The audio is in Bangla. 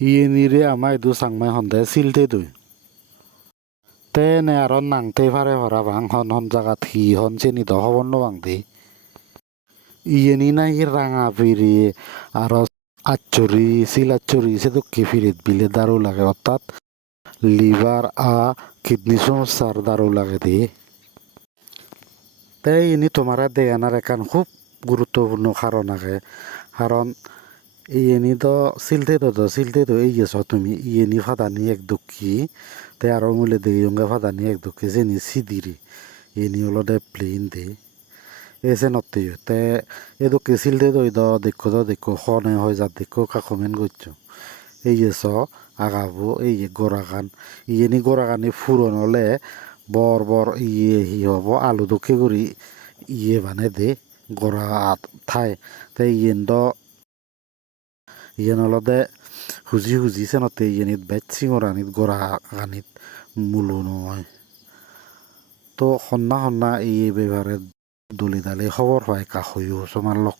ইয়ে নিরে আমায় দু সাংমাই হন্দে সিলতে দুই তে নে আর নাংতে পারে হরা বাং হন হন জাগাত হি হন চেনি দ হবন বাং দি ইয়ে নি না ই রাঙা ফিরি আর আচ্চরি সিলাচ্চরি সে তো কে ফিরিত বিলে দারু লাগে অর্থাৎ লিভার কিডনি সমস্যার দারু লাগে দি তাই ইনি তোমার দেয়ানার একান খুব গুরুত্বপূর্ণ কারণ আগে কারণ ইয়েনি সিলতে তো এই গেছ তুমি ইয়েনি ফাদানি এক দুঃখী তে আরো মূলে দে ইয়ঙ্গা ফাদানি এক দুঃখী যেনি সিদিরি ইয়েনি হলো দে প্লেন দে এসে নত্তি তে এ দুঃখী সিলতে তো দেখো হনে হয় যা দেখো কাকমেন করছো এই গেছ আগাবো এই গোড়াগান ইয়েনি গোড়াগানি ফুরন হলে বর বর ইয়ে হি হব আলু দুঃখী করি ইয়ে বানে দে গোড়া ঠাই তাই ইয়েন অলদে হুজি সেনতে ইয়েনিত বেচ সিঙরানিত গোড়া গানিত মূলো নয় তো হন্না ইয়ে বেবারে দলি দালি খবর হয় কাহইও সমার লক